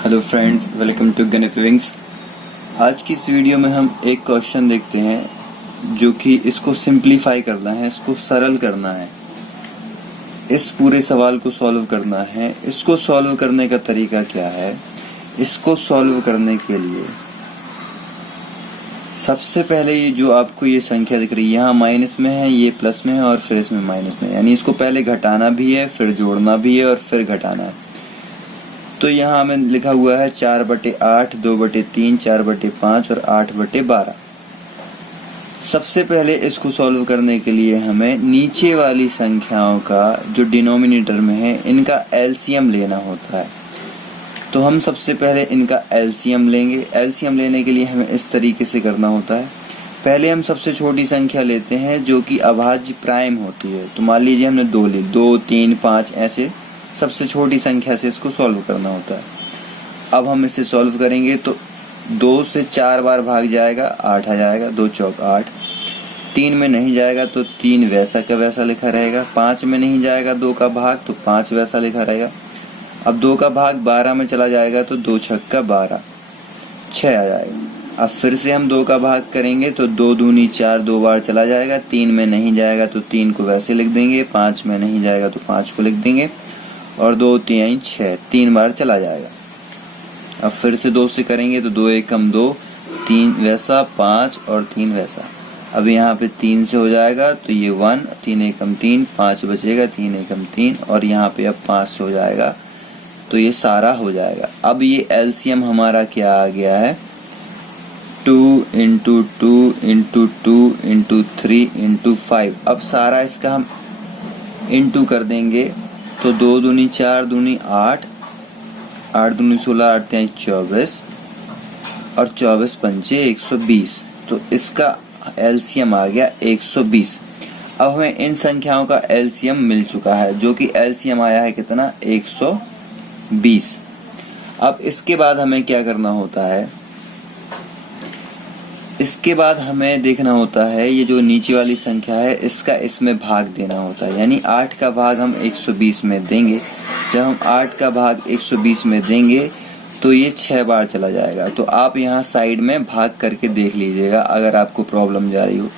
Hello friends, welcome to गणित wings. आज की इस वीडियो में हम एक क्वेश्चन देखते हैं जो कि इसको सिंप्लीफाई करना है, इसको सरल करना है, इस पूरे सवाल को सॉल्व करना है। इसको सॉल्व करने का तरीका क्या है? इसको सॉल्व करने के लिए सबसे पहले ये जो आपको ये संख्या दिख रही है, यहाँ माइनस में है, ये प्लस में है और फिर इसमें माइनस में है, यानी इसको पहले घटाना भी है, फिर जोड़ना भी है और फिर घटाना है। तो यहाँ हमें लिखा हुआ है 4/8, 2/3, 4/5 और 8/12। सबसे पहले इसको सॉल्व करने के लिए हमें नीचे वाली संख्याओं का जो डिनोमिनेटर में है इनका एलसीएम लेना होता है। तो हम सबसे पहले इनका एलसीएम लेंगे। एलसीएम लेने के लिए हमें इस तरीके से करना होता है। पहले हम सबसे छोटी संख्या लेते हैं जो कि अभाज्य प्राइम होती है। तो मान लीजिए हमने 2 ली, 2, 3, 5 ऐसे सबसे छोटी संख्या से इसको सॉल्व करना होता है। अब हम इसे सॉल्व करेंगे तो 2 से 4 बार भाग जाएगा, 8 आ जाएगा, 2 चौक 8। 3 में नहीं जाएगा तो 3 वैसा का वैसा लिखा रहेगा। 5 में नहीं जाएगा 2 का भाग तो 5 वैसा लिखा रहेगा। अब 2 का भाग 12 में चला जाएगा तो 2 छक्का 12, 6 आ जाएगा। अब फिर से हम 2 का भाग करेंगे तो 2 दूनी 4 2 बार चला जाएगा। 3 में नहीं जाएगा तो 3 को वैसे लिख देंगे। 5 में नहीं जाएगा तो 5 को लिख देंगे और 2 3 6, 3 बार चला जाएगा। अब फिर से 2 से करेंगे तो 2 एकम 2, 3 वैसा, 5 और 3 वैसा। अब यहाँ पे 3 से हो जाएगा तो ये 1, 3 एकम 3, 5 बचेगा, 3 एकम 3 और यहाँ पे अब 5 से हो जाएगा तो ये सारा हो जाएगा। अब ये एलसीएम हमारा क्या आ गया है? 2 × 2 × 2 × 3 × 5। अब सारा इसका हम इंटू कर देंगे तो 2 दूनी 4 दूनी 8, 8 दूनी 16, 8 3 24 और 24 पंचे 120। तो इसका एलसीएम आ गया 120। अब हमें इन संख्याओं का एलसीएम मिल चुका है जो कि एलसीएम आया है कितना? 120। अब इसके बाद हमें क्या करना होता है? इसके बाद हमें देखना होता है ये जो नीचे वाली संख्या है इसका इसमें भाग देना होता है, यानी 8 का भाग हम 120 में देंगे। जब हम 8 का भाग 120 में देंगे तो ये 6 बार चला जाएगा। तो आप यहाँ साइड में भाग करके देख लीजिएगा अगर आपको प्रॉब्लम जा रही हो।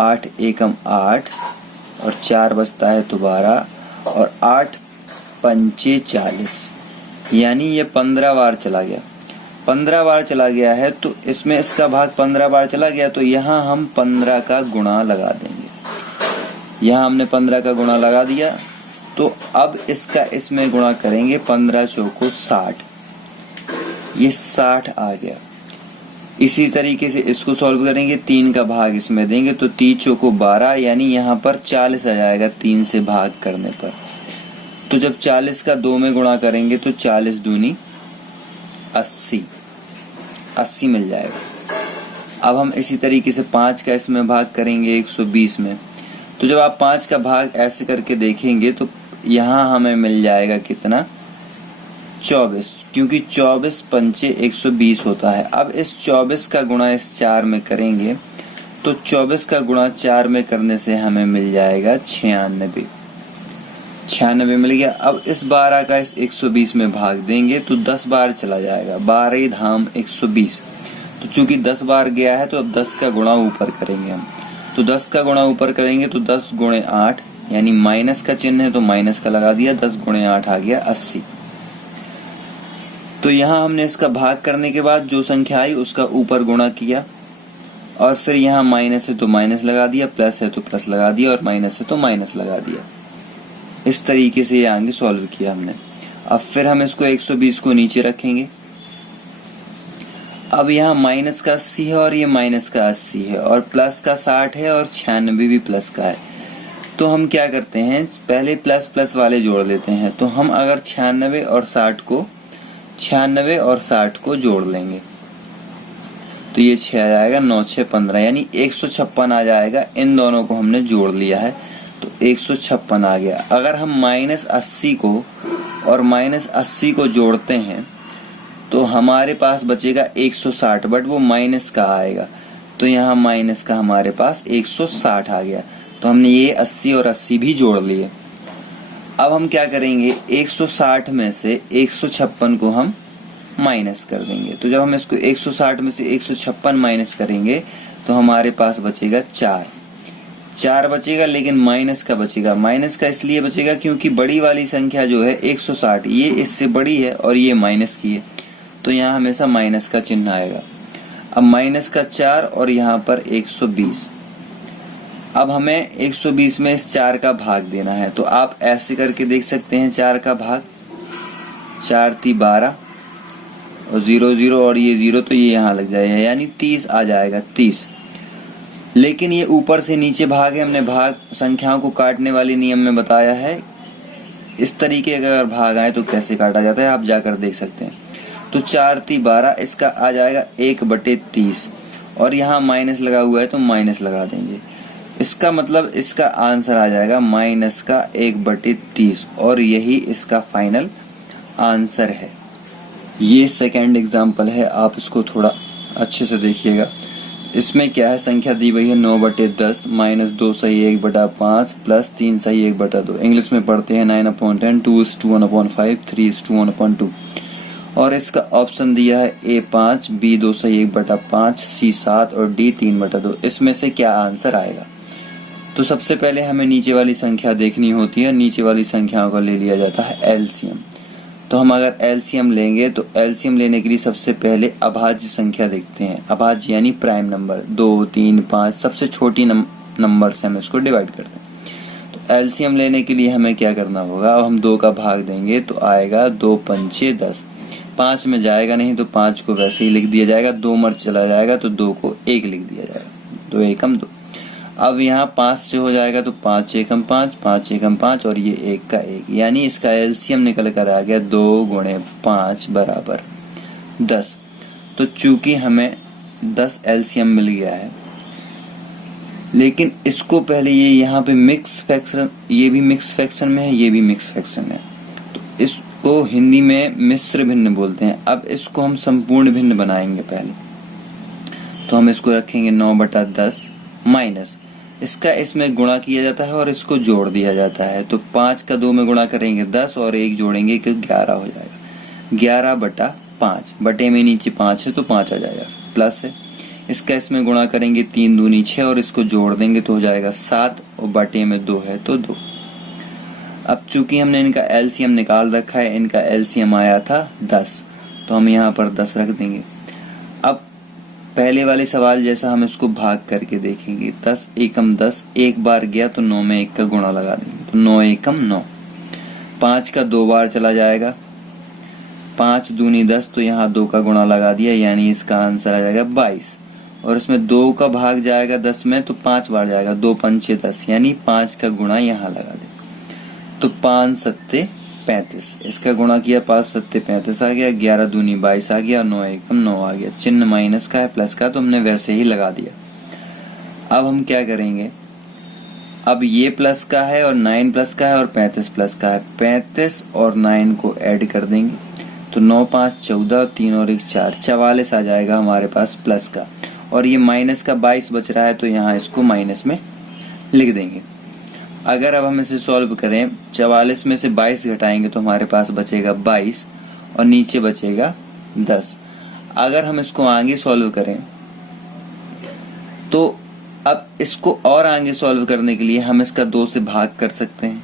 8 एकम 8 और 4 बचता है तो 12 और 8 पंचे 40, यानी ये 15 बार चला गया। 15 बार चला गया है तो इसमें इसका भाग 15 बार चला गया तो यहाँ हम 15 का गुणा लगा देंगे। यहाँ हमने 15 का गुणा लगा दिया तो अब इसका इसमें गुणा करेंगे। 15 चौको 60, ये 60 आ गया। इसी तरीके से इसको सॉल्व करेंगे। 3 का भाग इसमें देंगे तो 3 चौको 12, यानी यहाँ पर 40 आ जाएगा 3 से भाग करने पर। तो जब 40 का 2 में गुणा करेंगे तो 40 दूनी 80 मिल जाएगा। अब हम इसी तरीके से 5 का इसमें भाग करेंगे 120 में। तो जब आप 5 का भाग ऐसे करके देखेंगे तो यहाँ हमें मिल जाएगा कितना? 24, क्योंकि 24 पंचे 120 होता है। अब इस 24 का गुणा इस 4 में करेंगे तो 24 का गुणा 4 में करने से हमें मिल जाएगा 96 मिल गया। अब इस 12 का इस 120 में भाग देंगे तो 10 बार चला जाएगा। 12 धाम 120। तो चूंकि 10 बार गया है तो अब 10 का गुणा ऊपर करेंगे हम। तो 10 का गुणा ऊपर करेंगे तो 10 × 8, यानी माइनस का चिन्ह है तो माइनस का लगा दिया। 10 × 8 आ गया 80। तो यहाँ हमने इसका भाग करने के बाद जो संख्या आई उसका ऊपर गुणा किया और फिर यहाँ माइनस है तो माइनस लगा दिया, प्लस है तो प्लस लगा दिया और माइनस है तो माइनस लगा दिया। इस तरीके से ये आगे सॉल्व किया हमने। अब फिर हम इसको 120 को नीचे रखेंगे। अब यहाँ माइनस का 80 है और ये माइनस का 80 है और प्लस का 60 है और 96 भी प्लस का है। तो हम क्या करते हैं, पहले प्लस प्लस वाले जोड़ लेते हैं। तो हम अगर 96 और 60 को जोड़ लेंगे तो ये 6 आ जाएगा, 9 6 15, यानी 156 आ जाएगा। इन दोनों को हमने जोड़ लिया है तो 156 आ गया। अगर हम -80 को और -80 को जोड़ते हैं तो हमारे पास बचेगा 160, बट वो माइनस का आएगा तो यहाँ माइनस का हमारे पास 160 आ गया। तो हमने ये 80 और 80 भी जोड़ लिए। अब हम क्या करेंगे, 160 में से 156 को हम माइनस कर देंगे। तो जब हम इसको 160 में से 156 माइनस करेंगे तो हमारे पास बचेगा 4 बचेगा, लेकिन माइनस का बचेगा। माइनस का इसलिए बचेगा क्योंकि बड़ी वाली संख्या जो है 160 ये इससे बड़ी है और ये माइनस की है, तो यहाँ हमेशा माइनस का चिन्ह आएगा। अब माइनस का 4 और यहाँ पर 120। अब हमें 120 में इस 4 का भाग देना है, तो आप ऐसे करके देख सकते हैं 4 का भाग। 4 × 12 और 0 0 और ये 0 तो ये यहाँ लग जाएगा, यानी 30 आ जाएगा 30। लेकिन ये ऊपर से नीचे भाग है, हमने भाग संख्याओं को काटने वाले नियम में बताया है। इस तरीके अगर भाग आए तो कैसे काटा जाता है आप जाकर देख सकते हैं। तो 4 × 12 इसका आ जाएगा 1/30 और यहाँ माइनस लगा हुआ है तो माइनस लगा देंगे। इसका मतलब इसका आंसर आ जाएगा माइनस का 1/30 और यही इसका फाइनल आंसर है। ये सेकंड एग्जाम्पल है, आप इसको थोड़ा अच्छे से देखिएगा। इसमें क्या है, संख्या दी हुई है 9/10 -2 सही 1/5 प्लस 3 सही 1/2। इंग्लिश में पढ़ते हैं 9/10, 2:1/5, 3:1/2। और इसका ऑप्शन दिया है A 5, B 2 सही 1/5, C 7 और D 3/2। इसमें से क्या आंसर आएगा? तो सबसे पहले हमें नीचे वाली संख्या देखनी होती है। नीचे वाली संख्याओं का ले लिया जाता है एलसीएम। तो हम अगर एलसीएम लेंगे तो एलसीएम लेने के लिए सबसे पहले अभाज्य संख्या देखते हैं। अभाज्य यानी प्राइम नंबर 2, 3, 5 सबसे छोटी नंबर से हम इसको डिवाइड करते हैं। तो एलसीएम लेने के लिए हमें क्या करना होगा, अब हम 2 का भाग देंगे तो आएगा 2 × 5 = 10। 5 में जाएगा नहीं तो 5 को वैसे ही लिख दिया जाएगा। 2 मर चला जाएगा तो 2 को 1 लिख दिया जाएगा। 2 × 2। अब यहाँ 5 से हो जाएगा तो 5 × 5, 5 × 5 और ये 1 का 1, यानी इसका एलसीएम निकल कर आ गया 2 × 5 = 10। तो चूंकि हमें 10 एलसीएम मिल गया है, लेकिन इसको पहले ये यहाँ पे मिक्स फ्रैक्शन, ये भी मिक्स फ्रैक्शन में है, ये भी मिक्स फ्रैक्शन है, तो इसको हिंदी में मिश्र भिन्न बोलते हैं। अब इसको हम संपूर्ण भिन्न बनाएंगे पहले। तो हम इसको रखेंगे 9/10 माइनस इसका इसमें गुणा किया जाता है और इसको जोड़ दिया जाता है। तो 5 का 2 में गुणा करेंगे 10 और 1 जोड़ेंगे कि 11 हो जाएगा। 11/5, बटे में नीचे 5 है तो 5 आ जाएगा, प्लस है। इसका इसमें गुणा करेंगे 3 दूनी 6 और इसको जोड़ देंगे तो हो जाएगा 7 और बटे में 2 है तो 2। अब चूंकि हमने इनका एलसीएम निकाल रखा है, इनका एलसीएम आया था 10, तो हम यहाँ पर 10 रख देंगे। अब पहले वाले सवाल जैसा हम इसको भाग करके देखेंगे। 10 × 10 एक बार गया तो 9 में 1 का गुणा लगा देंगे, तो 9 × 9। 5 का 2 बार चला जाएगा, 5 दूनी 10 तो यहाँ 2 का गुणा लगा दिया, यानी इसका आंसर आ जाएगा 22। और इसमें 2 का भाग जाएगा 10 में तो 5 बार जाएगा, 2 × 5 = 10, यानी 5 का गुणा यहाँ लगा दे तो 5 × 7 = 35। इसका गुणा किया 5 × 7 = 35 आ गया, 11 दूनी 22 आ गया और 9 × 9 आ गया। चिन्ह माइनस का है, प्लस का तो हमने वैसे ही लगा दिया। अब हम क्या करेंगे, अब ये प्लस का है और 9 प्लस का है और 35 प्लस का है। 35 और 9 को ऐड कर देंगे तो 9 × 5 = 14, 3 और 1 4, 44 आ जाएगा हमारे पास प्लस का। और ये माइनस का 22 बच रहा है तो यहाँ इसको माइनस में लिख देंगे। अगर अब हम इसे सॉल्व करें, 44 में से 22 घटाएंगे तो हमारे पास बचेगा 22 और नीचे बचेगा 10। अगर हम इसको आगे सॉल्व करें तो अब इसको और आगे सॉल्व करने के लिए हम इसका 2 से भाग कर सकते हैं।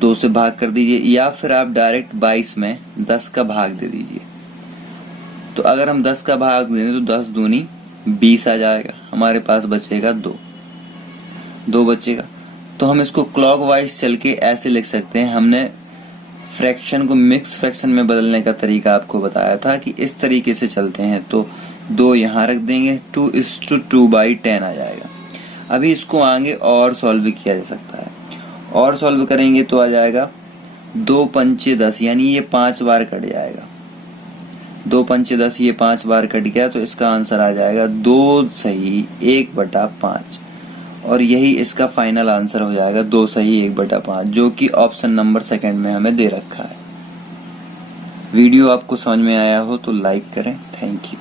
2 से भाग कर दीजिए, या फिर आप डायरेक्ट 22 में 10 का भाग दे दीजिए। तो अगर हम 10 का भाग दें तो 10 दूनी 20 आ जाएगा, हमारे पास बचेगा 2 बचेगा। तो हम इसको क्लॉकवाइज चल के ऐसे लिख सकते हैं। हमने फ्रैक्शन को मिक्स फ्रैक्शन में बदलने का तरीका आपको बताया था कि इस तरीके से चलते हैं। तो 2 यहाँ रख देंगे, 2:2/10 आ जाएगा। अभी इसको आगे और सॉल्व किया जा सकता है, और सॉल्व करेंगे तो आ जाएगा 2 × 5 = 10, यानी ये 5 बार कट जाएगा। 2 × 5 = 10, ये 5 बार कट गया तो इसका आंसर आ जाएगा 2 सही 1/5 और यही इसका फाइनल आंसर हो जाएगा 2 सही 1/5, जो कि ऑप्शन नंबर सेकंड में हमें दे रखा है। वीडियो आपको समझ में आया हो तो लाइक करें। Thank you.